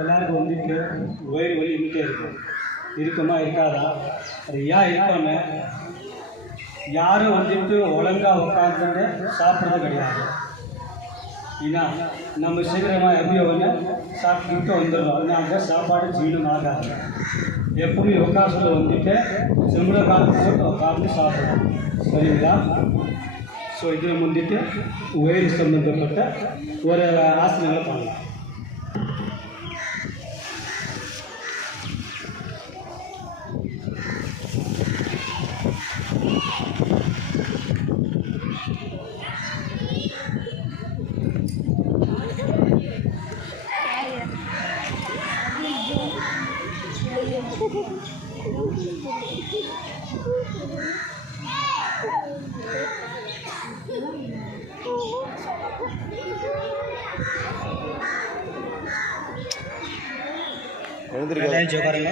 எல்லாருக்கும் வந்துட்டு வயிறு வலி இருந்துகிட்டே இருக்கும். இருக்குமா இருக்காதா? அது ஏன் இருக்கோன்னு யாரும் வந்துட்டு ஒழுங்காக உட்காந்துட்டு சாப்பிட்றது கிடையாது. ஏன்னா நம்ம சீக்கிரமாக எப்படியோ ஒன்று சாப்பிட்டுட்டு வந்துடுறோம். நாங்கள் சாப்பாடு ஜீரணம் ஆகாது. எப்பவுமே உட்காசத்தில் வந்துட்டு செம்புல காலத்து உட்காந்து சாப்பிடணும். சரிங்களா? ஸோ இதில் வந்துட்டு வயிறு சம்மந்தப்பட்ட ஒரு ஆசனங்களை பண்ணலாம். எழுந்திருக்க பாருங்க.